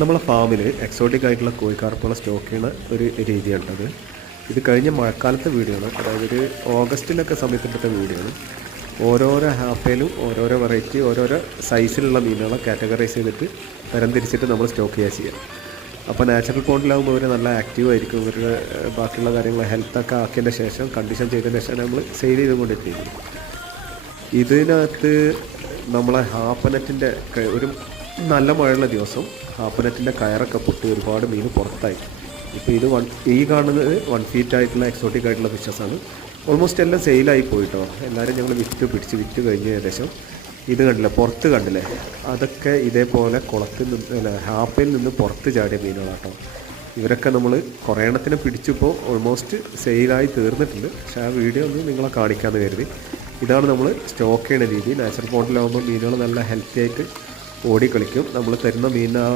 നമ്മളെ ഫാമിൽ എക്സോട്ടിക് ആയിട്ടുള്ള കോഴിക്കാർപ്പുകളെ സ്റ്റോക്ക് ചെയ്യുന്ന ഒരു രീതിയാണത്. ഇത് കഴിഞ്ഞ മഴക്കാലത്തെ വീഡിയോ ആണ്, അതായത് ഒരു ഓഗസ്റ്റിലൊക്കെ സമയത്തിട്ട വീഡിയോ ആണ്. ഓരോരോ ഹാപ്പയിലും ഓരോരോ വെറൈറ്റി ഓരോരോ സൈസിലുള്ള മീനുകളെ കാറ്റഗറൈസ് ചെയ്തിട്ട് തരംതിരിച്ചിട്ട് നമ്മൾ സ്റ്റോക്ക് ചെയ്യുക. അപ്പോൾ നാച്ചുറൽ പോണ്ടിലാകുമ്പോൾ അവർ നല്ല ആക്റ്റീവ് ആയിരിക്കും. ഇവരുടെ ബാക്കിയുള്ള കാര്യങ്ങൾ ഹെൽത്തൊക്കെ ആക്കിയതിൻ്റെ ശേഷം കണ്ടീഷൻ ചെയ്തതിന് ശേഷം നമ്മൾ സെയിൽ ചെയ്തുകൊണ്ടിരിക്കുന്നത്. ഇതിനകത്ത് നമ്മളെ ഹാപ്പനെറ്റിൻ്റെ ഒരു നല്ല മഴയുള്ള ദിവസം ഹാപ്പനെറ്റിൻ്റെ കയറൊക്കെ പൊട്ടി ഒരുപാട് മീൻ പുറത്തായി. ഇപ്പോൾ ഇത് ഈ കാണുന്നത് 1 feet ആയിട്ടുള്ള എക്സോട്ടിക് ആയിട്ടുള്ള ഫിഷസാണ്. ഓൾമോസ്റ്റ് എല്ലാം സെയിലായി പോയിട്ടോ. എല്ലാവരും ഞങ്ങൾ വിറ്റ് കഴിഞ്ഞ് ഏകദേശം. ഇത് കണ്ടില്ല, പുറത്ത് കണ്ടില്ലേ, അതൊക്കെ ഇതേപോലെ കുളത്തിൽ നിന്ന് ഹാപ്പയിൽ നിന്ന് പുറത്ത് ചാടിയ മീനുകളാട്ടോ. ഇവരൊക്കെ നമ്മൾ കുറേ എണ്ണത്തിനെ പിടിച്ചപ്പോൾ ഓൾമോസ്റ്റ് സെയിലായി തീർന്നിട്ടുണ്ട്. പക്ഷേ ആ വീഡിയോ ഒന്ന് നിങ്ങളെ കാണിക്കാമെന്ന് കരുതി. ഇതാണ് നമ്മൾ സ്റ്റോക്ക് ചെയ്യുന്ന രീതി. നാച്ചുറൽ പോണ്ടിലാകുമ്പോൾ മീനുകൾ നല്ല ഹെൽത്തി ആയിട്ട് ഓടി കളിക്കും. നമ്മൾ തരുന്ന മീൻ